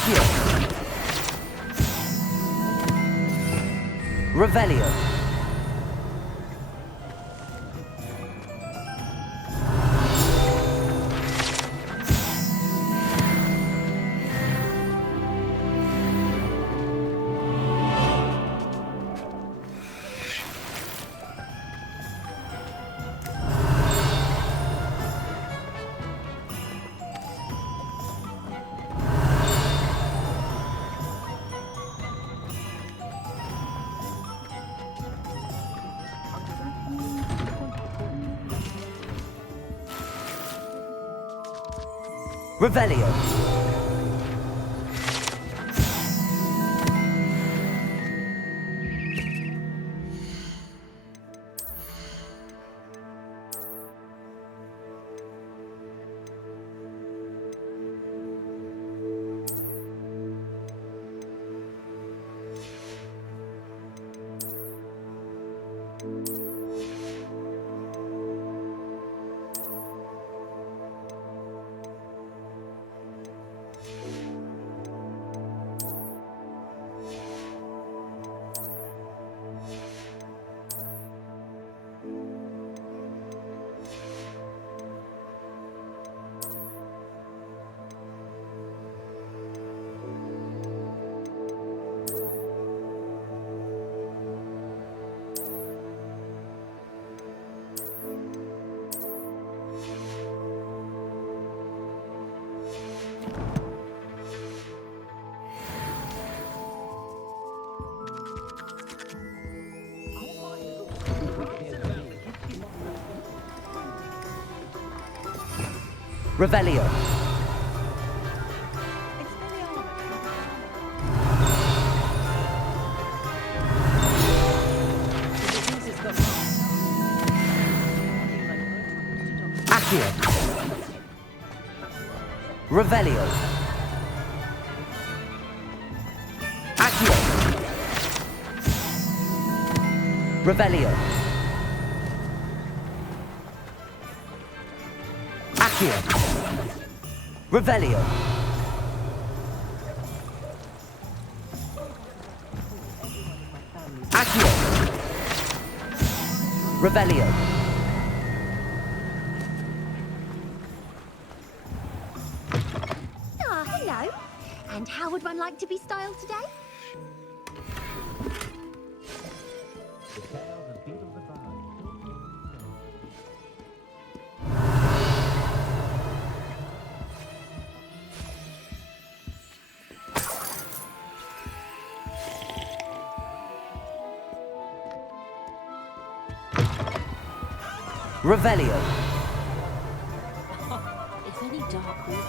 Accio. Revelio. Revelio. Revelio. Accio. Revelio. Accio. Revelio. Accio. Revelio. Accio. Revelio. Ah, hello. And how would one like to be styled today? Revelio. It's any dark room.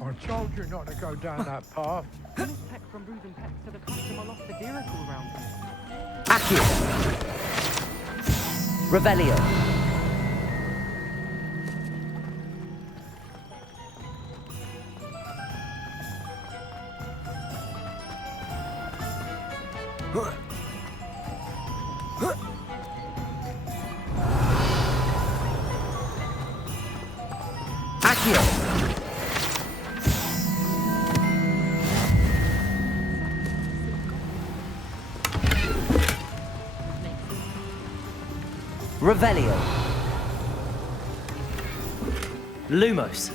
I told you not to go down that path. When is Peck from Booze and Pets to the customer lost the vehicle around here? Accio. Revelio. Accio. Revelio. Lumos.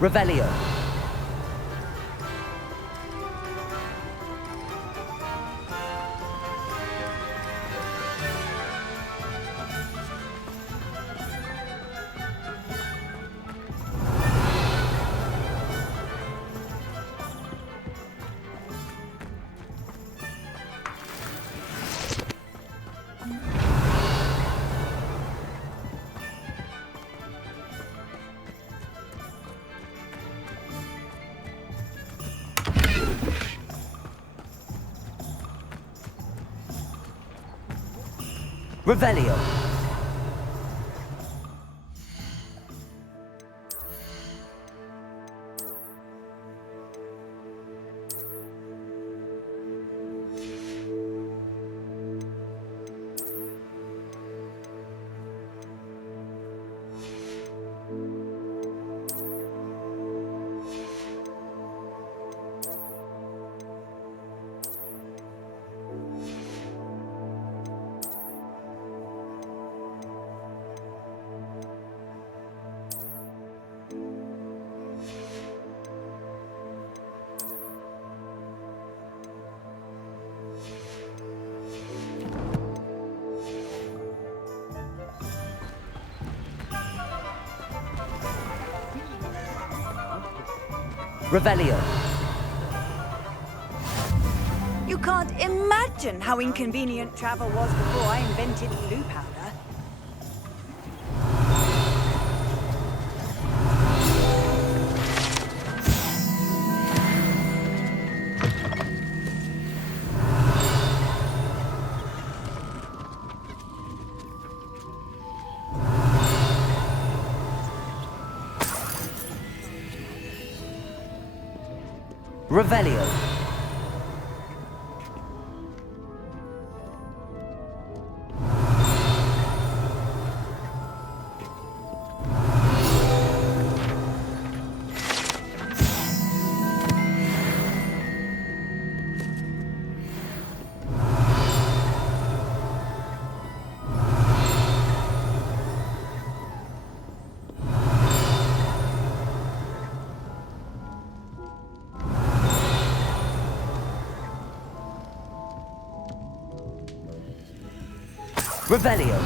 Revelio. Revelio. Revelio. You can't imagine how inconvenient travel was before I invented glue powder. Revelio. Revelio.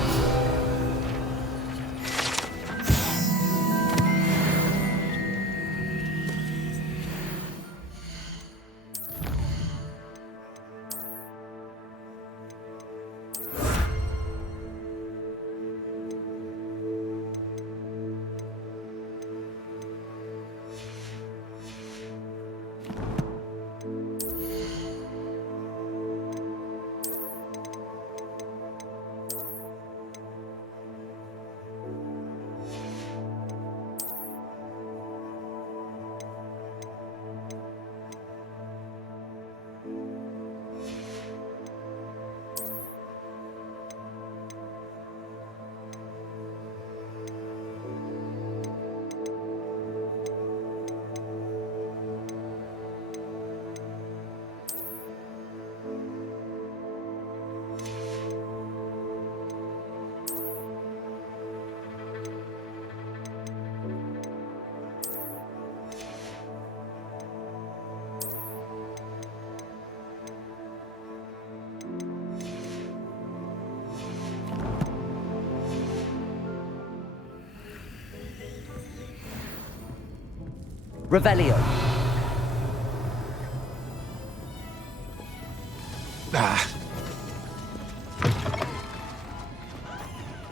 Revelio.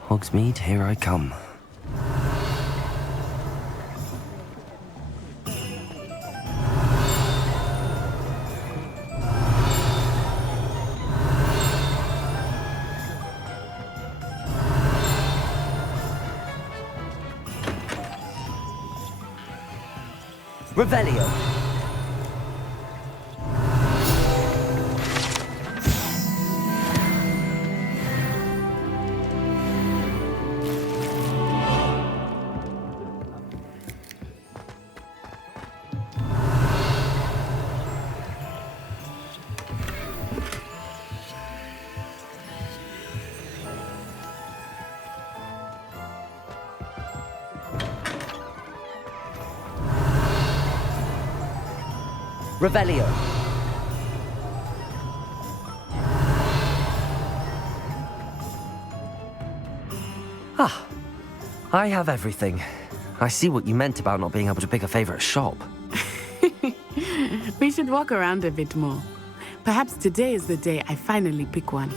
Hogsmeade, here I come. Revelio. Revelio. Ah, I have everything. I see what you meant about not being able to pick a favorite shop. We should walk around a bit more. Perhaps today is the day I finally pick one.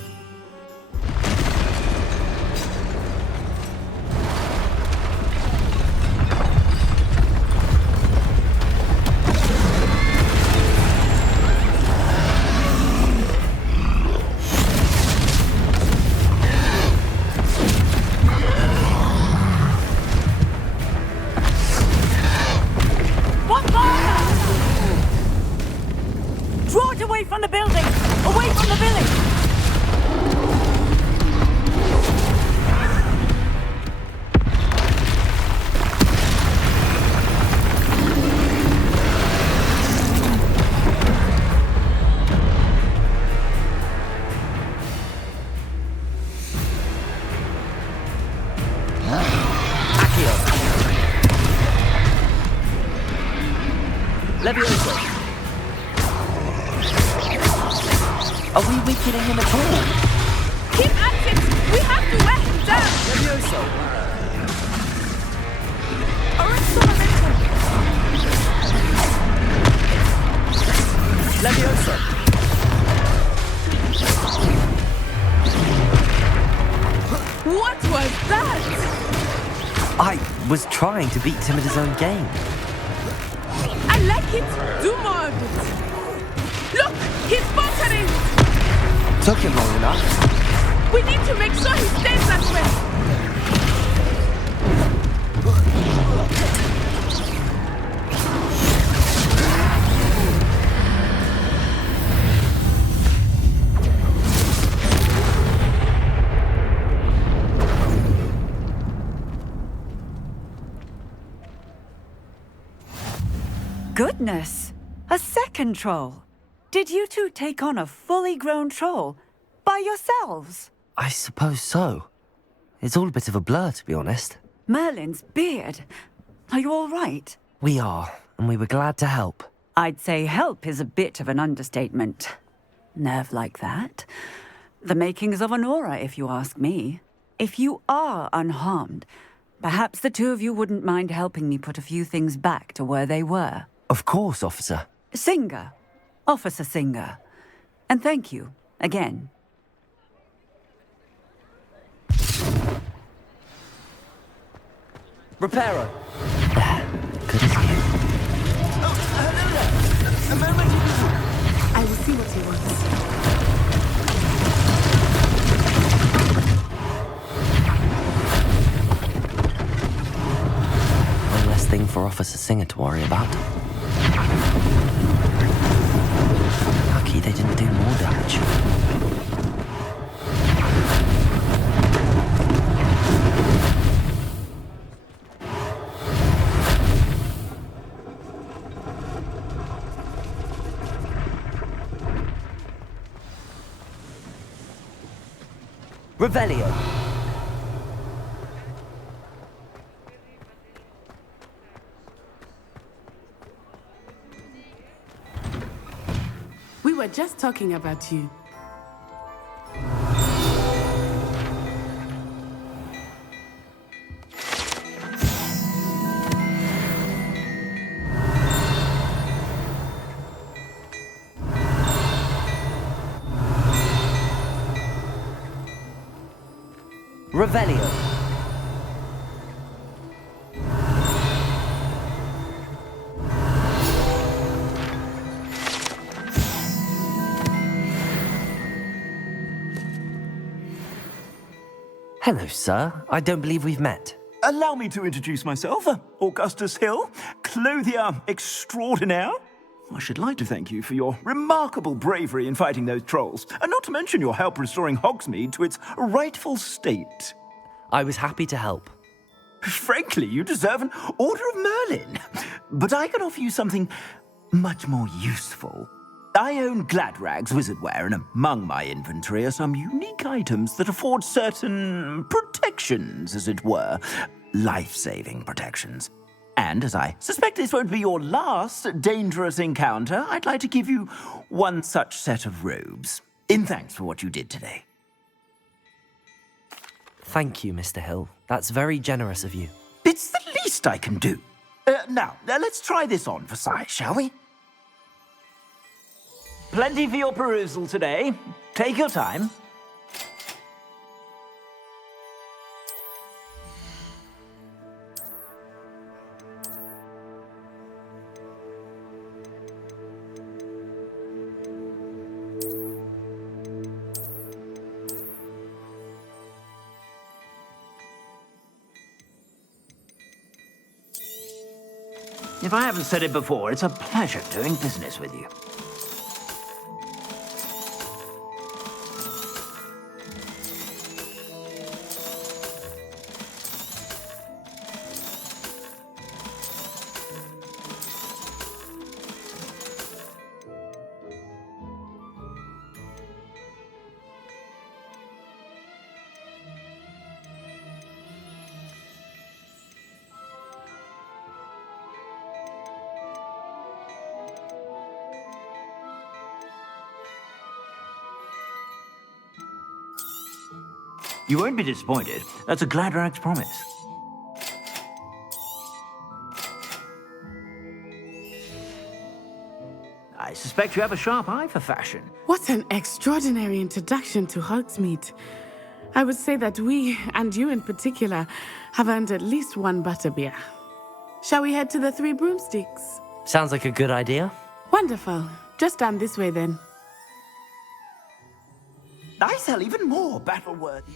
killing him at all. Keep at it! We have to wear him down! Levioso! Levioso! What was that? I was trying to beat him at his own game. I like it. Do more of it. Look, he's faltering. Took him long enough. We need to make sure he stays that way. Goodness! A second troll! Did you two take on a fully grown troll by yourselves? I suppose so. It's all a bit of a blur, to be honest. Merlin's beard. Are you all right? We are, and we were glad to help. I'd say help is a bit of an understatement. Nerve like that. The makings of an aura, if you ask me. If you are unharmed, perhaps the two of you wouldn't mind helping me put a few things back to where they were. Of course, officer. Singer. Officer Singer. And thank you, again. Reparo. Good as new. Oh, hello there. A moment. I will see what he wants. One less thing for Officer Singer to worry about. Lucky they didn't do more damage. Revelio. We were just talking about you. Revelio. Hello, sir. I don't believe we've met. Allow me to introduce myself, Augustus Hill, clothier extraordinaire. I should like to thank you for your remarkable bravery in fighting those trolls, and not to mention your help restoring Hogsmeade to its rightful state. I was happy to help. Frankly, you deserve an Order of Merlin. But I can offer you something much more useful. I own Gladrag's wizardware, and among my inventory are some unique items that afford certain protections, as it were. Life-saving protections. And as I suspect this won't be your last dangerous encounter, I'd like to give you one such set of robes, in thanks for what you did today. Thank you, Mr. Hill. That's very generous of you. It's the least I can do. Now, let's try this on for size, shall we? Plenty for your perusal today. Take your time. If I haven't said it before, it's a pleasure doing business with you. You won't be disappointed. That's a Gladrag's promise. I suspect you have a sharp eye for fashion. What an extraordinary introduction to Hogsmeade. I would say that we, and you in particular, have earned at least one butterbeer. Shall we head to the Three Broomsticks? Sounds like a good idea. Wonderful. Just down this way then. I sell even more battle-worthy.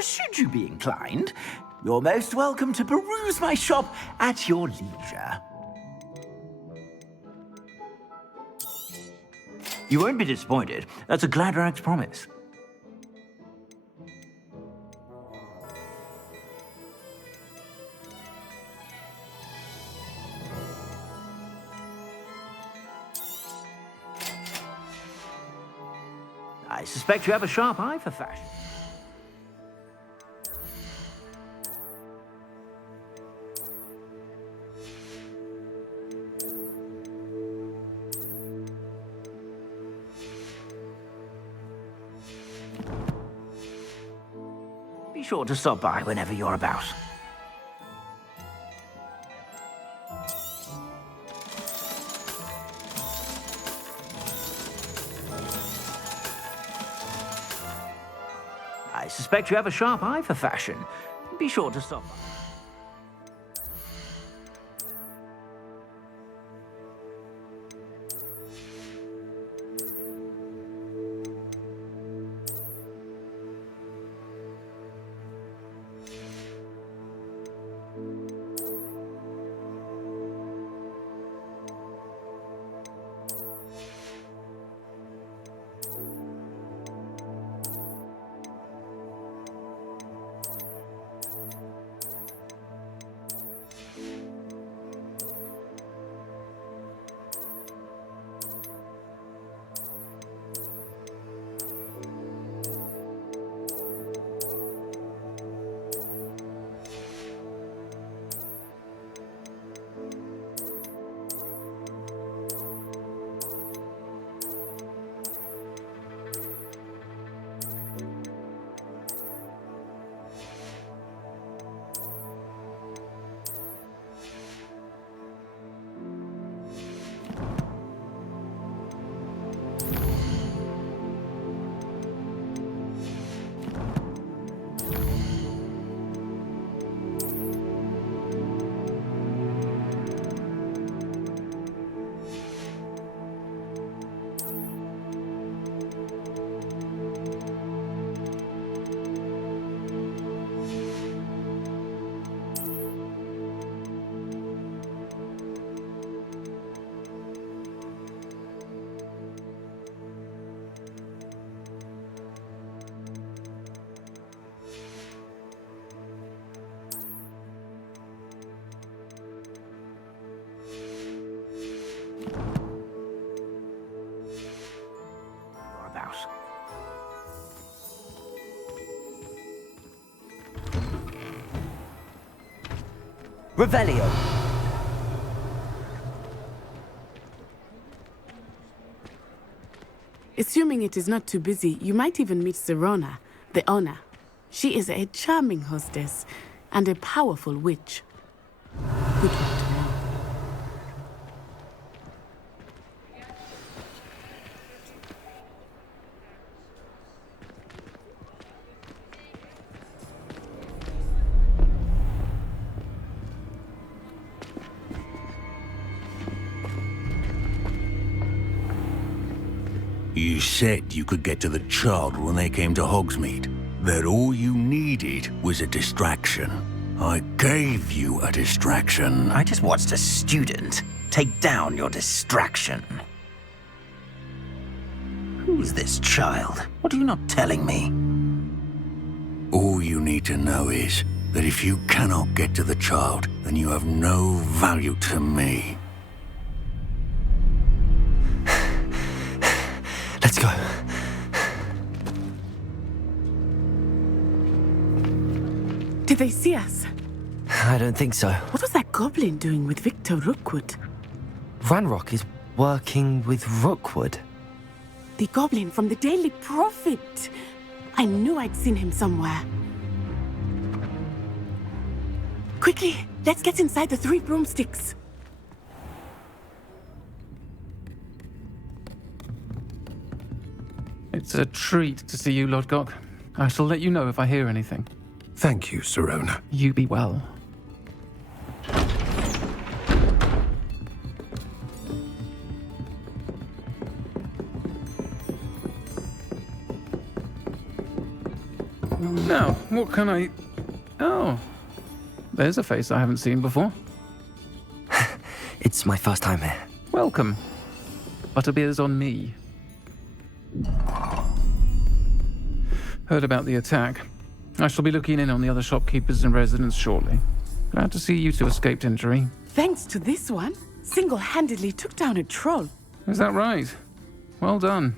Should you be inclined, you're most welcome to peruse my shop at your leisure. You won't be disappointed. That's a Gladrag's promise. I suspect you have a sharp eye for fashion. Be sure to stop by whenever you're about. I suspect you have a sharp eye for fashion. Be sure to stop by. Revelio. Assuming it is not too busy, you might even meet Serona, the owner. She is a charming hostess and a powerful witch. Good one to know. You said you could get to the child when they came to Hogsmeade. That all you needed was a distraction. I gave you a distraction. I just watched a student take down your distraction. Who's this child? What are you not telling me? All you need to know is that if you cannot get to the child, then you have no value to me. Let's go. Did they see us? I don't think so. What was that goblin doing with Victor Rookwood? Ranrock is working with Rookwood. The goblin from the Daily Prophet. I knew I'd seen him somewhere. Quickly, let's get inside the 3 broomsticks. It's a treat to see you, Lodgok. I shall let you know if I hear anything. Thank you, Sirona. You be well. Now, what can I... Oh, there's a face I haven't seen before. It's my first time here. Welcome. Butterbeer's on me. Heard about the attack. I shall be looking in on the other shopkeepers and residents shortly. Glad to see you two escaped injury. Thanks to this one, single-handedly took down a troll. Is that right? Well done.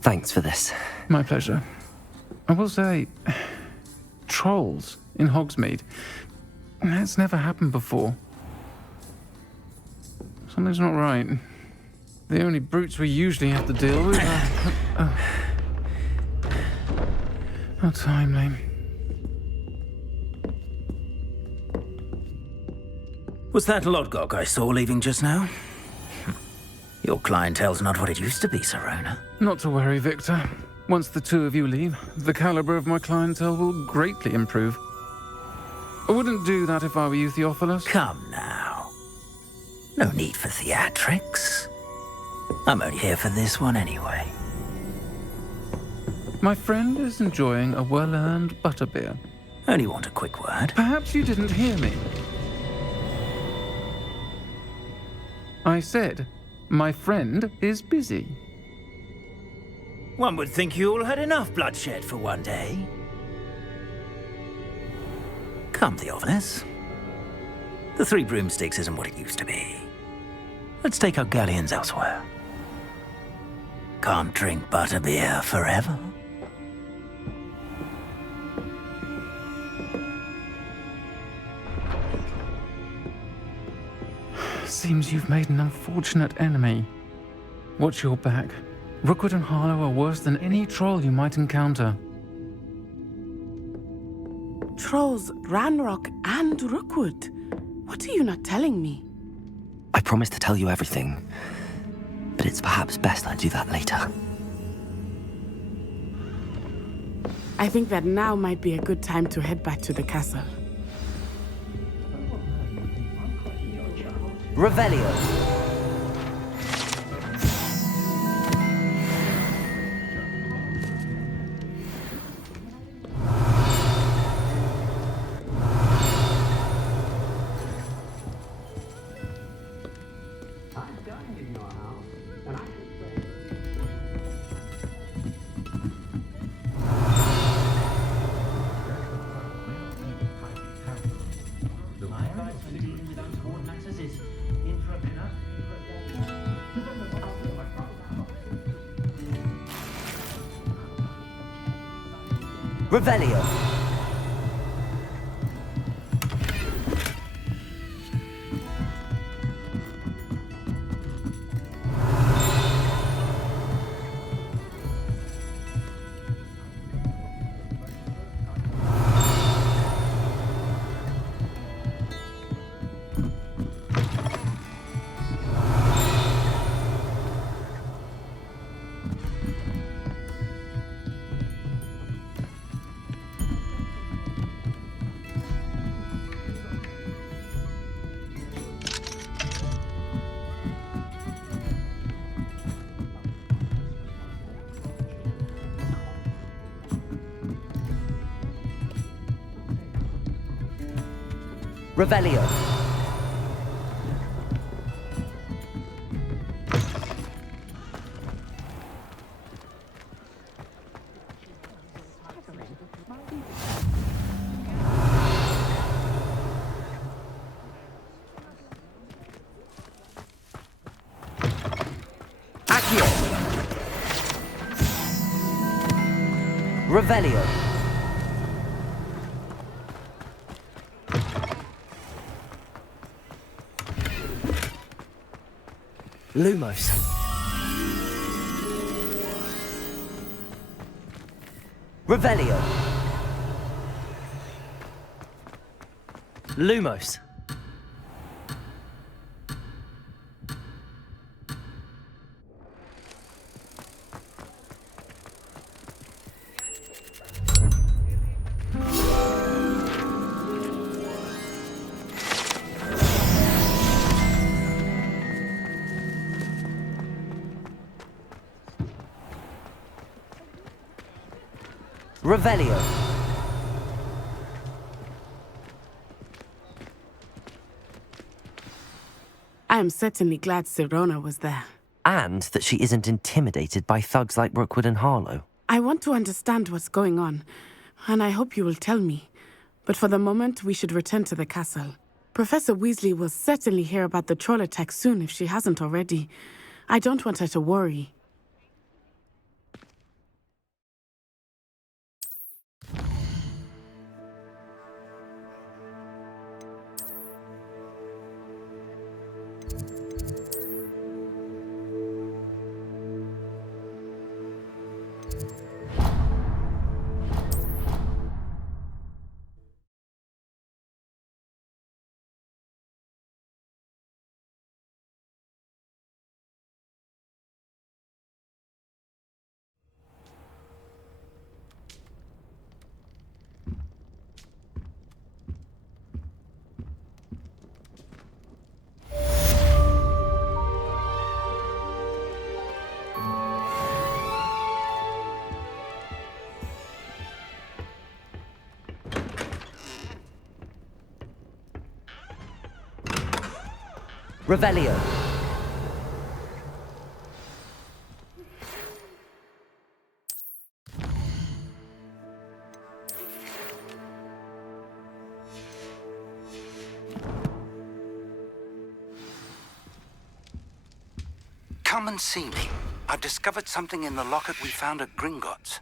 Thanks for this. My pleasure. I will say, trolls in Hogsmeade. That's never happened before. Something's not right. The only brutes we usually have to deal with are... How timely. Was that Lodgok I saw leaving just now? Your clientele's not what it used to be, Sirona. Not to worry, Victor. Once the two of you leave, the caliber of my clientele will greatly improve. I wouldn't do that if I were you, Theophilus. Come now. No need for theatrics. I'm only here for this one anyway. My friend is enjoying a well-earned butterbeer. Only want a quick word. Perhaps you didn't hear me. I said, my friend is busy. One would think you all had enough bloodshed for one day. Come, Theophilus. The 3 broomsticks isn't what it used to be. Let's take our galleons elsewhere. Can't drink butterbeer forever. Seems you've made an unfortunate enemy. Watch your back. Rookwood and Harlow are worse than any troll you might encounter. Trolls, Ranrock, and Rookwood. What are you not telling me? I promised to tell you everything, but it's perhaps best I do that later. I think that now might be a good time to head back to the castle. Revelio. Revelio. Revelio. Accio. Revelio. Lumos. Revelio. Lumos. Revelio. I am certainly glad Sirona was there. And that she isn't intimidated by thugs like Rookwood and Harlow. I want to understand what's going on, and I hope you will tell me. But for the moment, we should return to the castle. Professor Weasley will certainly hear about the troll attack soon if she hasn't already. I don't want her to worry. Revelio. Come and see me. I've discovered something in the locket we found at Gringotts.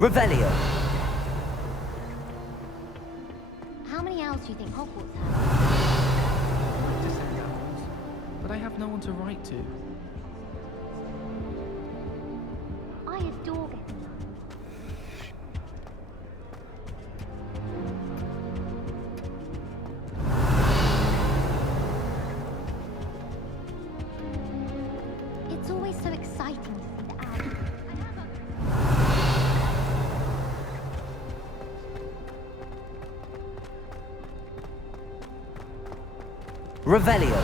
Revelio. How many owls do you think Hogwarts has? I'd like to say owls, but I have no one to write to. I adore getting lost. It's always so exciting to see the owls. Revelio.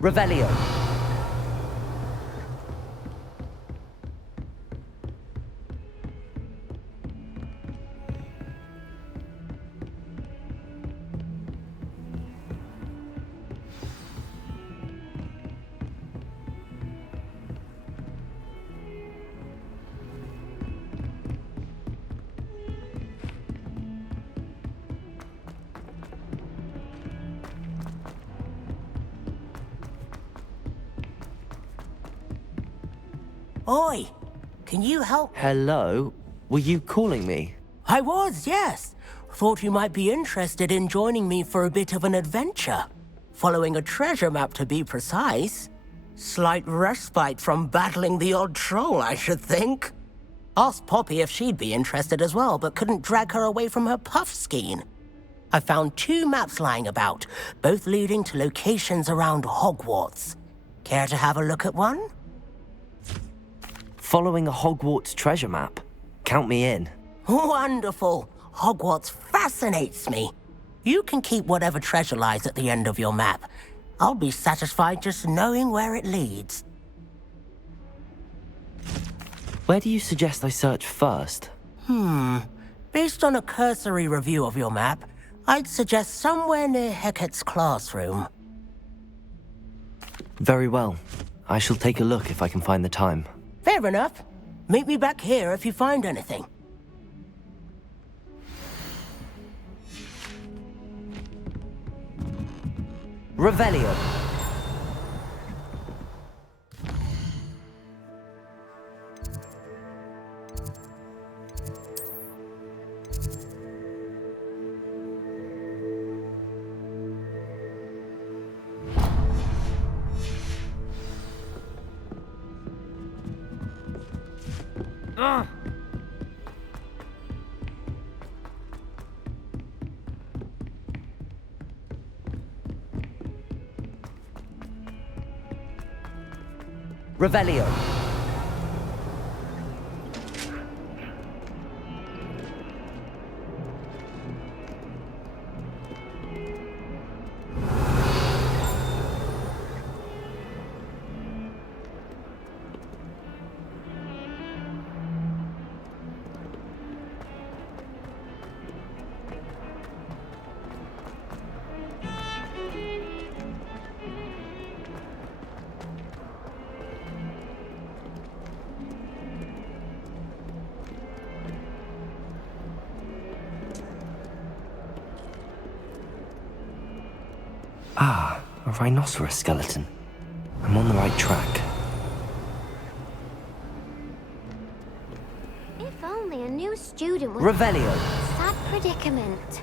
Revelio. Oi, can you help? Hello? Were you calling me? I was, yes. Thought you might be interested in joining me for a bit of an adventure. Following a treasure map, to be precise. Slight respite from battling the odd troll, I should think. Asked Poppy if she'd be interested as well, but couldn't drag her away from her puff skein. I found 2 maps lying about, both leading to locations around Hogwarts. Care to have a look at one? Following a Hogwarts treasure map? Count me in. Wonderful. Hogwarts fascinates me. You can keep whatever treasure lies at the end of your map. I'll be satisfied just knowing where it leads. Where do you suggest I search first? Based on a cursory review of your map, I'd suggest somewhere near Hecate's classroom. Very well. I shall take a look if I can find the time. Fair enough. Meet me back here if you find anything. Revelio. Revelio. Ah, a rhinoceros skeleton. I'm on the right track. If only a new student was... Revelio. Sad predicament.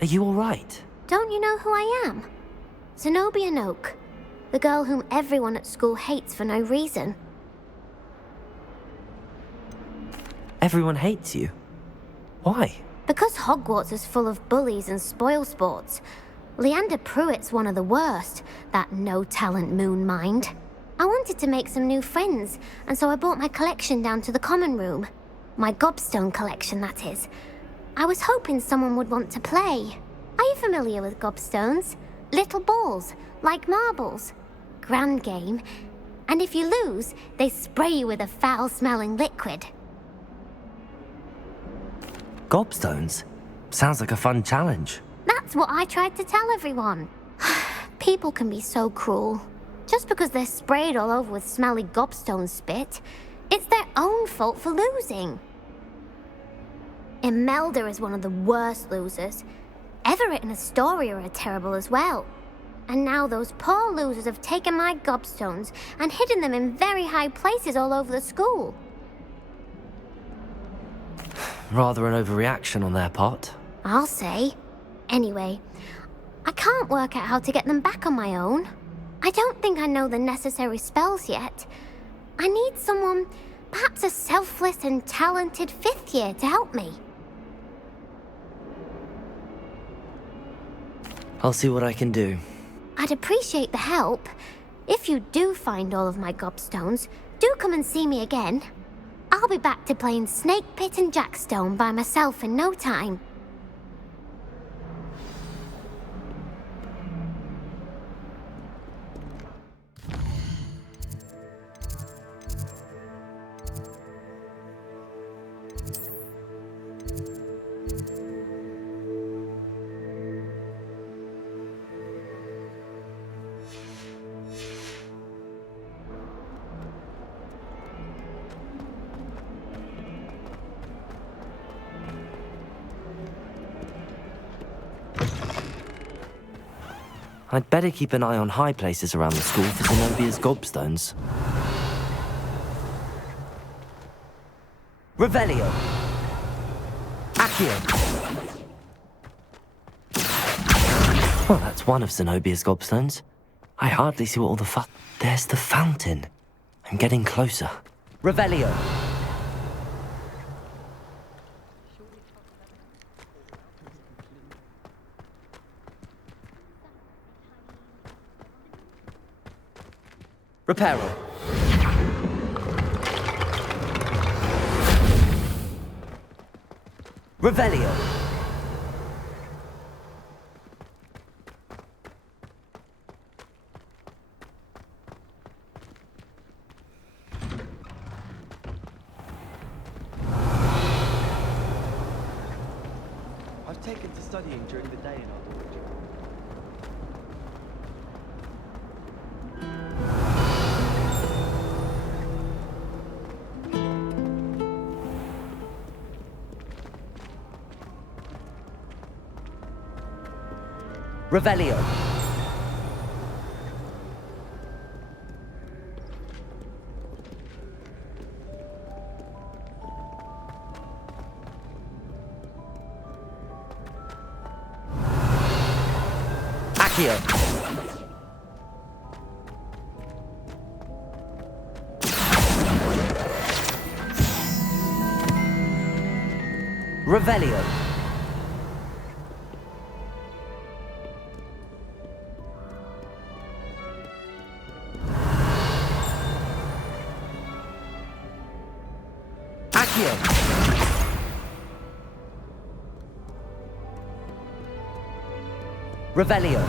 Are you all right? Don't you know who I am? Zenobia Noak. The girl whom everyone at school hates for no reason. Everyone hates you. Why? Because Hogwarts is full of bullies and spoilsports. Leander Pruitt's one of the worst, that no-talent moon mind. I wanted to make some new friends, and so I brought my collection down to the common room. My gobstone collection, that is. I was hoping someone would want to play. Are you familiar with gobstones? Little balls, like marbles. Grand game. And if you lose, they spray you with a foul-smelling liquid. Gobstones? Sounds like a fun challenge. That's what I tried to tell everyone. People can be so cruel. Just because they're sprayed all over with smelly gobstone spit, it's their own fault for losing. Imelda is one of the worst losers. Everett and Astoria are terrible as well. And now those poor losers have taken my gobstones and hidden them in very high places all over the school. Rather an overreaction on their part. I'll say. Anyway, I can't work out how to get them back on my own. I don't think I know the necessary spells yet. I need someone, perhaps a selfless and talented 5th year to help me. I'll see what I can do. I'd appreciate the help. If you do find all of my gobstones, do come and see me again. I'll be back to playing Snake Pit and Jackstone by myself in no time. I'd better keep an eye on high places around the school for Zenobia's gobstones. Revelio. Accio. Well, that's one of Zenobia's gobstones. I hardly see what all the fuss... There's the fountain. I'm getting closer. Revelio. Reparo. Revelio. I've taken to studying during the day in our dormitory. Revelio. Accio. Revelio. Accio. Revelio.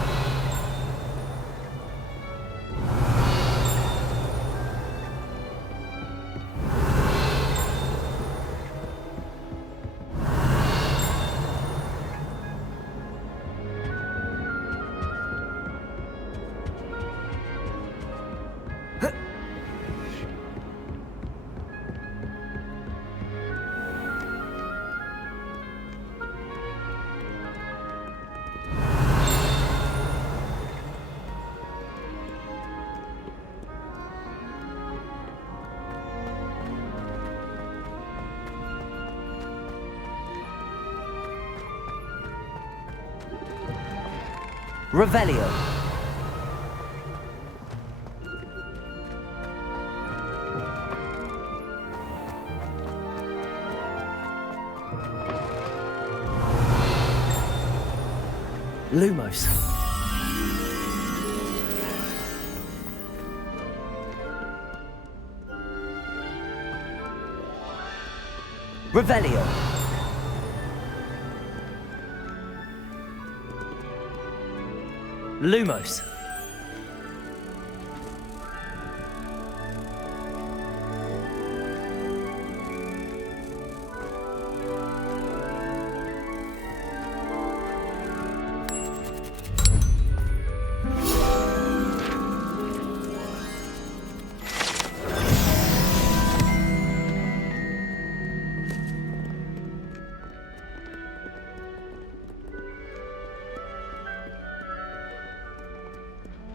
Revelio. Lumos. Revelio. Lumos.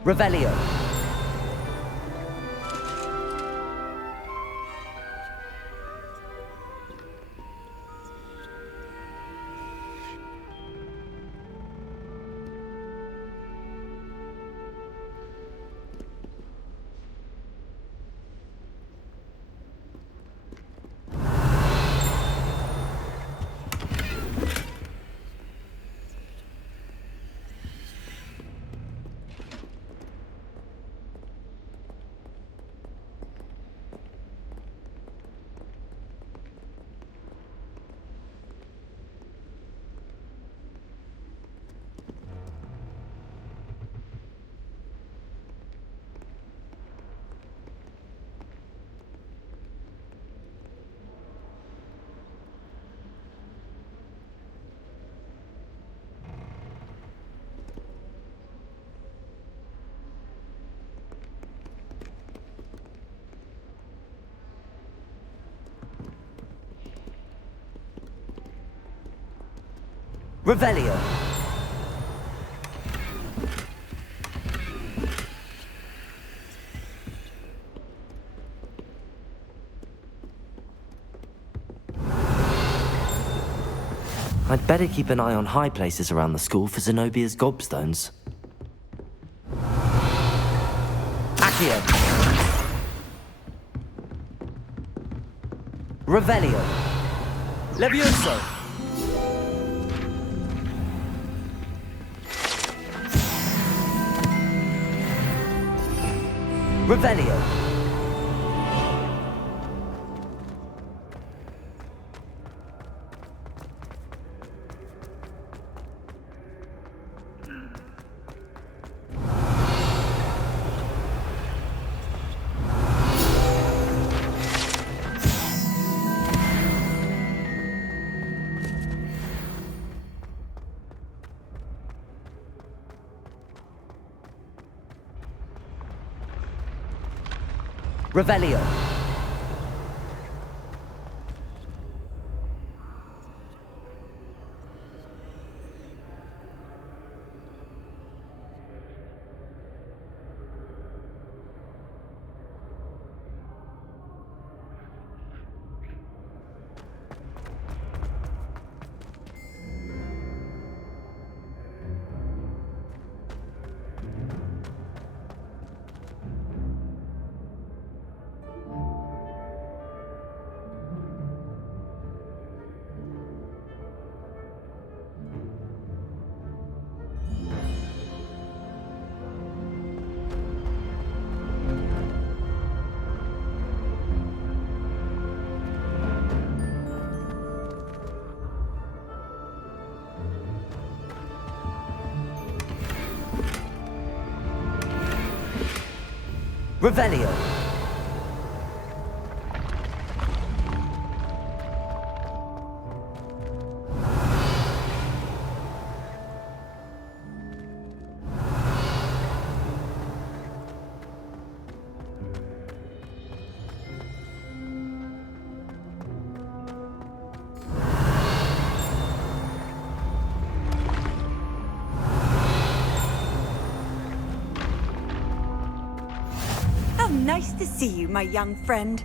Revelio. Revelio. I'd better keep an eye on high places around the school for Zenobia's gobstones. Accio! Revelio! Levioso! Revelio! Revelio. Revelio. How nice to see you, my young friend.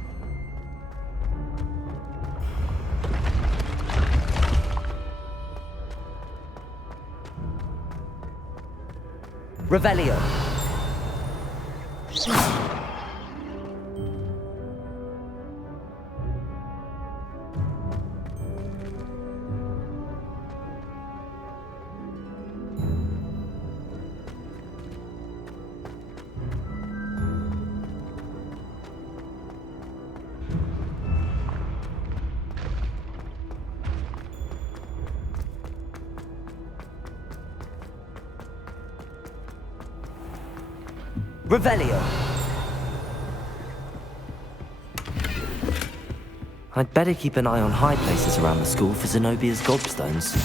Revelio. Revelio. I'd better keep an eye on high places around the school for Zenobia's gobstones.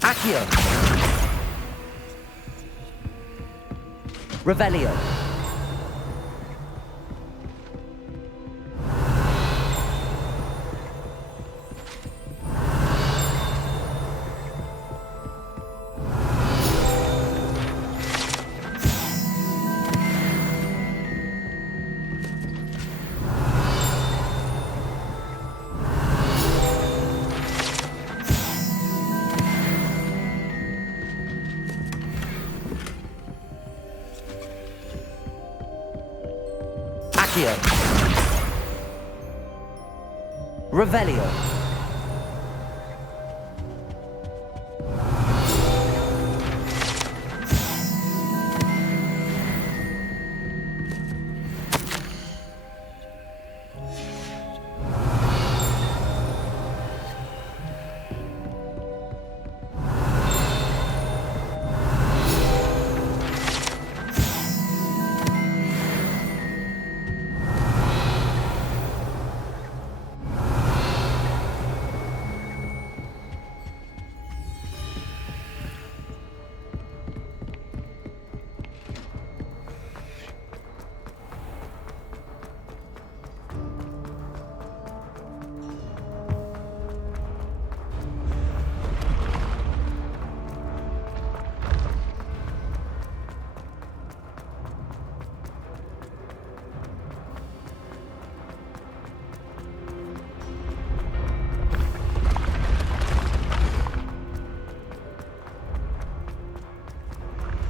Accio. Revelio. Accio. Revelio.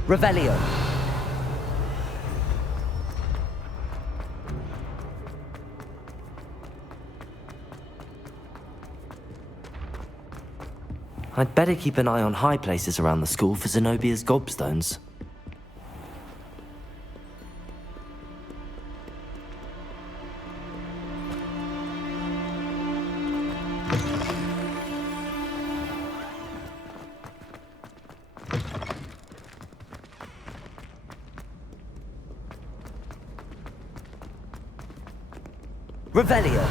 Revelio. I'd better keep an eye on high places around the school for Zenobia's gobstones. Revelio.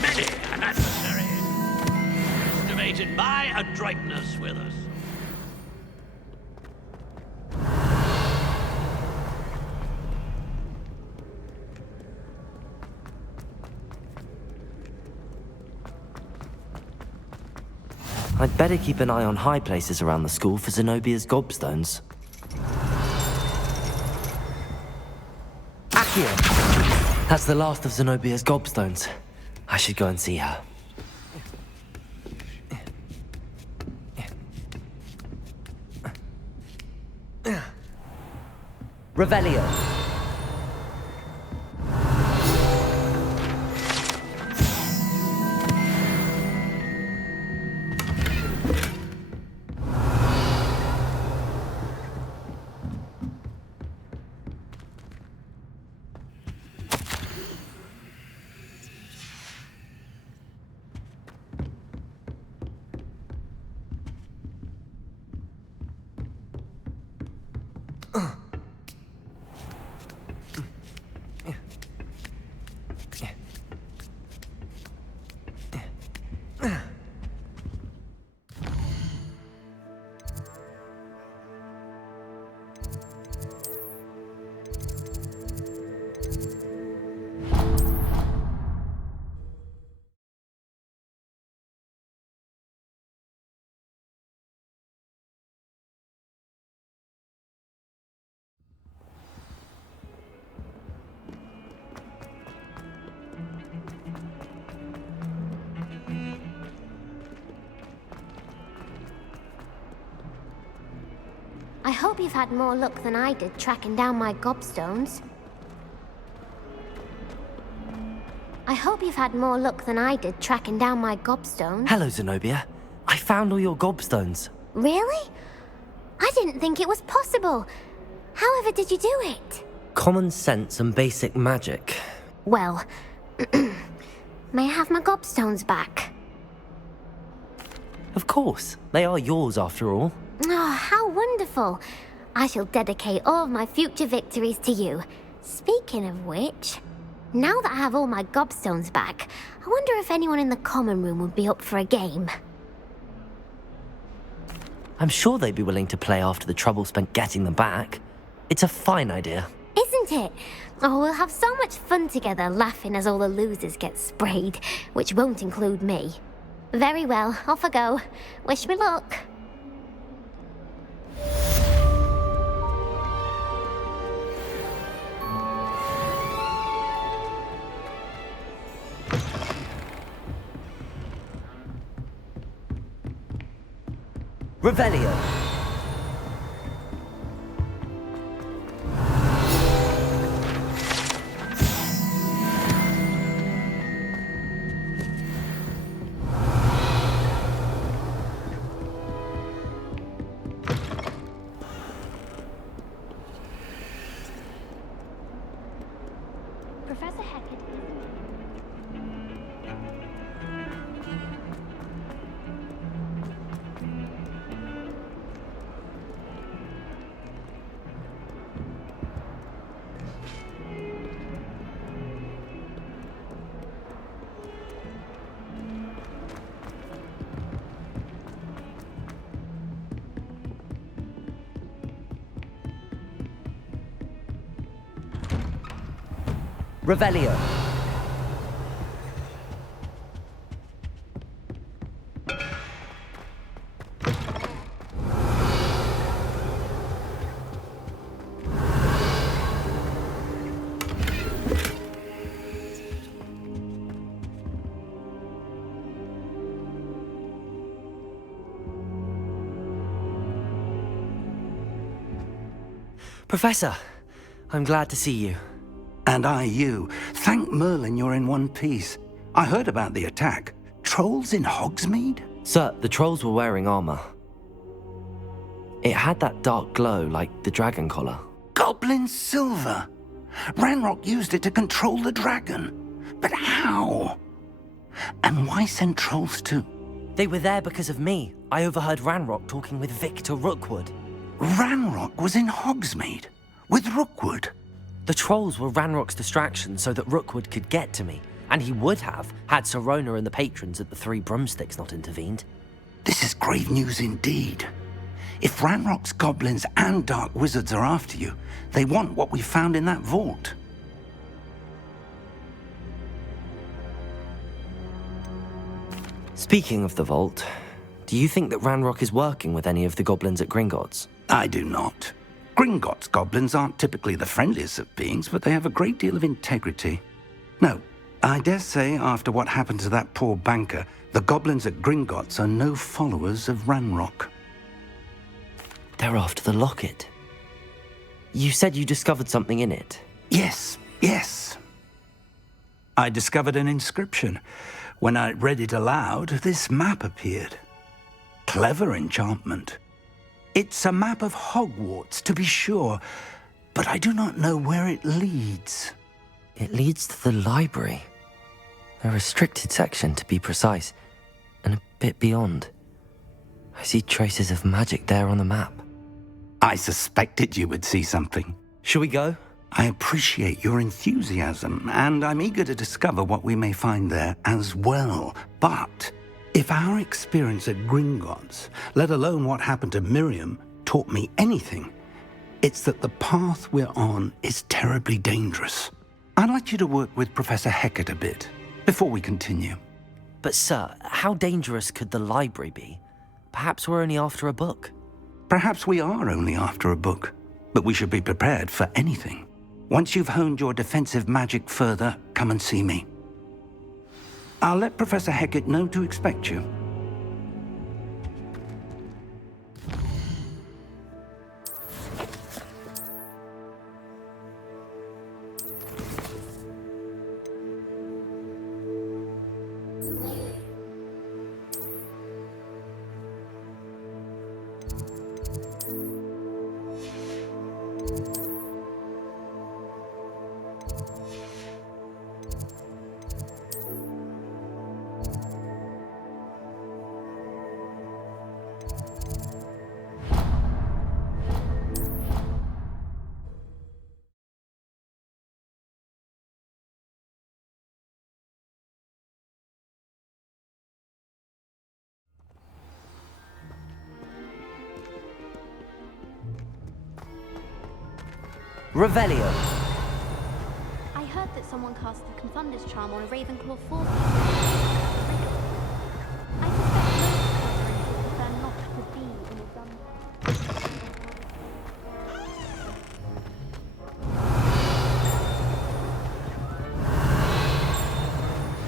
Many an adversary, estimated by adroitness with us. I'd better keep an eye on high places around the school for Zenobia's gobstones. Accio! That's the last of Zenobia's gobstones. I should go and see her. Revelio. I hope you've had more luck than I did tracking down my gobstones. Hello, Zenobia. I found all your gobstones. Really? I didn't think it was possible. However did you do it? Common sense and basic magic. Well, may I have my gobstones back? Of course. They are yours after all. Oh, how wonderful. I shall dedicate all of my future victories to you. Speaking of which, now that I have all my gobstones back, I wonder if anyone in the common room would be up for a game. I'm sure they'd be willing to play after the trouble spent getting them back. It's a fine idea. Isn't it? Oh, we'll have so much fun together laughing as all the losers get sprayed, which won't include me. Very well, off I go. Wish me luck. Revelio. Professor Heckett. Revelio. Professor, I'm glad to see you. And I you. Thank Merlin you're in one piece. I heard about the attack. Trolls in Hogsmeade? Sir, the trolls were wearing armor. It had that dark glow like the dragon collar. Goblin silver! Ranrock used it to control the dragon. But how? And why send trolls too? They were there because of me. I overheard Ranrock talking with Victor Rookwood. Ranrock was in Hogsmeade? With Rookwood? The trolls were Ranrock's distraction so that Rookwood could get to me. And he would have, had Sirona and the patrons at the Three Broomsticks not intervened. This is grave news indeed. If Ranrock's goblins and dark wizards are after you, they want what we found in that vault. Speaking of the vault, do you think that Ranrock is working with any of the goblins at Gringotts? I do not. Gringotts goblins aren't typically the friendliest of beings, but they have a great deal of integrity. No, I dare say after what happened to that poor banker, the goblins at Gringotts are no followers of Ranrock. They're after the locket. You said you discovered something in it. Yes. I discovered an inscription. When I read it aloud, this map appeared. Clever enchantment. It's a map of Hogwarts, to be sure, but I do not know where it leads. It leads to the library. A restricted section, to be precise, and a bit beyond. I see traces of magic there on the map. I suspected you would see something. Shall we go? I appreciate your enthusiasm, and I'm eager to discover what we may find there as well. But if our experience at Gringotts, let alone what happened to Miriam, taught me anything, it's that the path we're on is terribly dangerous. I'd like you to work with Professor Hecat a bit before we continue. But sir, how dangerous could the library be? Perhaps we're only after a book. Perhaps we are only after a book, but we should be prepared for anything. Once you've honed your defensive magic further, come and see me. I'll let Professor Hecat know to expect you. Revelio. I heard that someone cast the Confunders charm on a Ravenclaw force. I suspect they're not to be in a dump.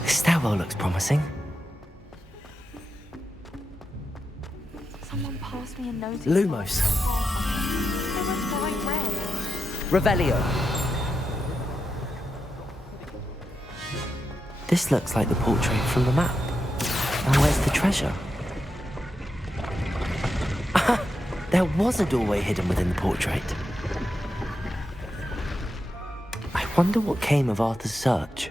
This stairwell looks promising. Someone passed me a note. Lumos. They were bright red. Revelio. This looks like the portrait from the map. And where's the treasure? Aha! There was a doorway hidden within the portrait. I wonder what came of Arthur's search.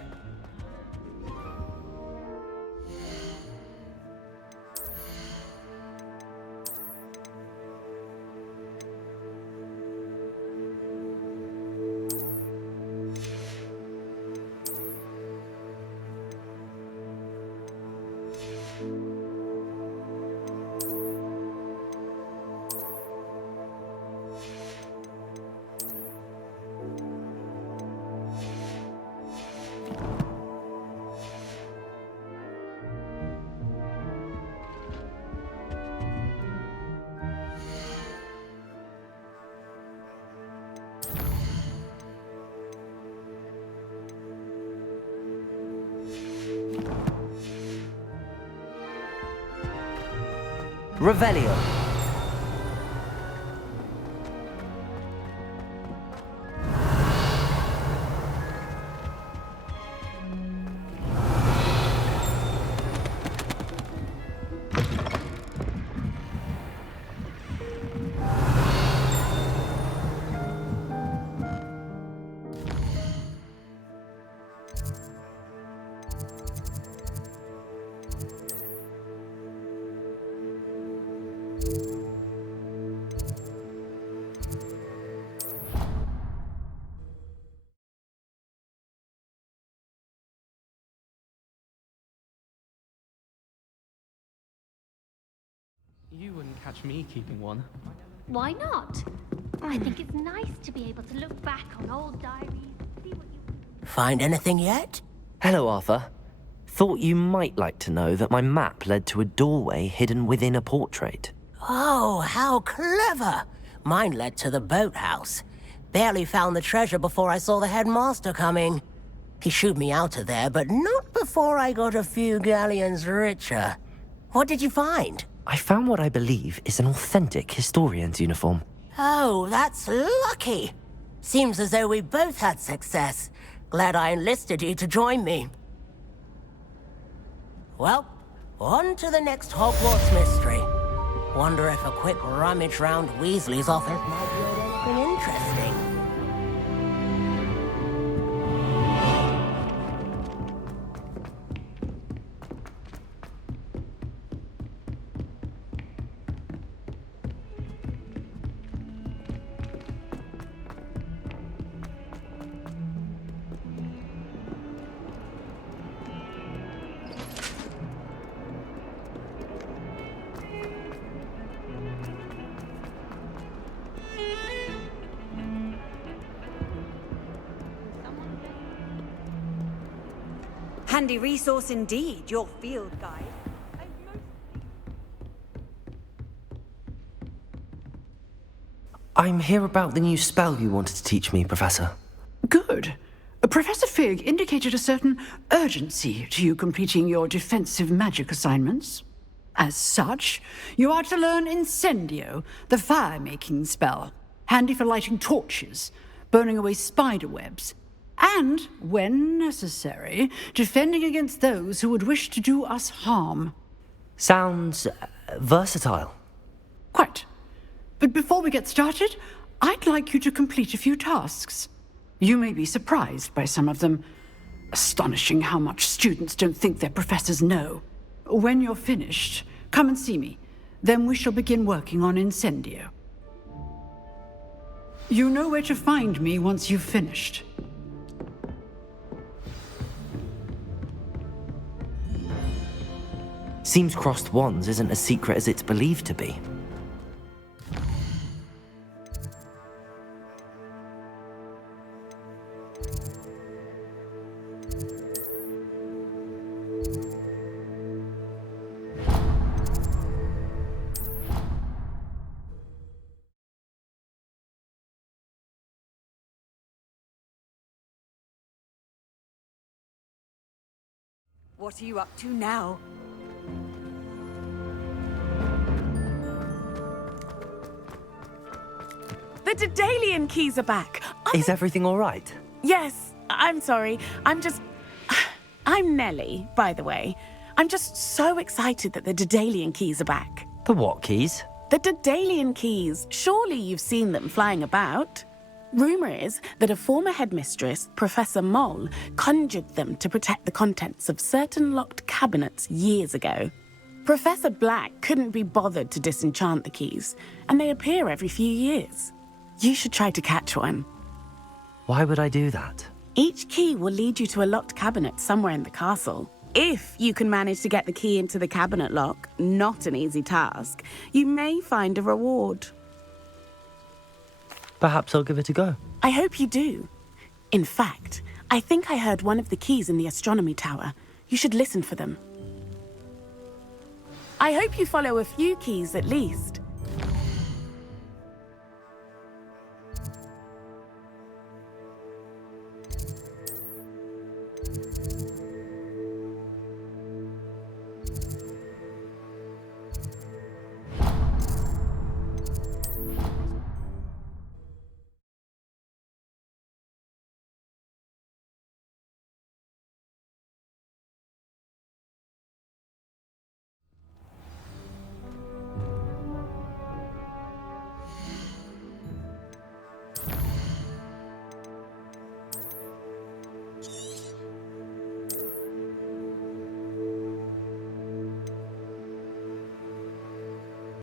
Revelio. You wouldn't catch me keeping one. Why not? I think it's nice to be able to look back on old diaries, see what you... Find anything yet? Hello, Arthur. Thought you might like to know that my map led to a doorway hidden within a portrait. Oh, how clever! Mine led to the boathouse. Barely found the treasure before I saw the headmaster coming. He shooed me out of there, but not before I got a few galleons richer. What did you find? I found what I believe is an authentic historian's uniform. Oh, that's lucky. Seems as though we both had success. Glad I enlisted you to join me. Well, on to the next Hogwarts mystery. Wonder if a quick rummage round Weasley's office might yield anything interesting. Handy resource indeed, your field guide. I'm here about the new spell you wanted to teach me, Professor. Good. Professor Fig indicated a certain urgency to you completing your defensive magic assignments. As such, you are to learn Incendio, the fire-making spell, handy for lighting torches, burning away spider webs, and, when necessary, defending against those who would wish to do us harm. Sounds versatile. Quite. But before we get started, I'd like you to complete a few tasks. You may be surprised by some of them. Astonishing how much students don't think their professors know. When you're finished, come and see me. Then we shall begin working on Incendio. You know where to find me once you've finished. Seems crossed wands isn't as secret as it's believed to be. What are you up to now? The Daedalian keys are back. Is everything all right? Yes, I'm sorry. I'm Nellie, by the way. I'm just so excited that the Daedalian keys are back. The what keys? The Daedalian keys. Surely you've seen them flying about. Rumour is that a former headmistress, Professor Moll, conjured them to protect the contents of certain locked cabinets years ago. Professor Black couldn't be bothered to disenchant the keys, and they appear every few years. You should try to catch one. Why would I do that? Each key will lead you to a locked cabinet somewhere in the castle. If you can manage to get the key into the cabinet lock, not an easy task, you may find a reward. Perhaps I'll give it a go. I hope you do. In fact, I think I heard one of the keys in the astronomy tower. You should listen for them. I hope you follow a few keys at least.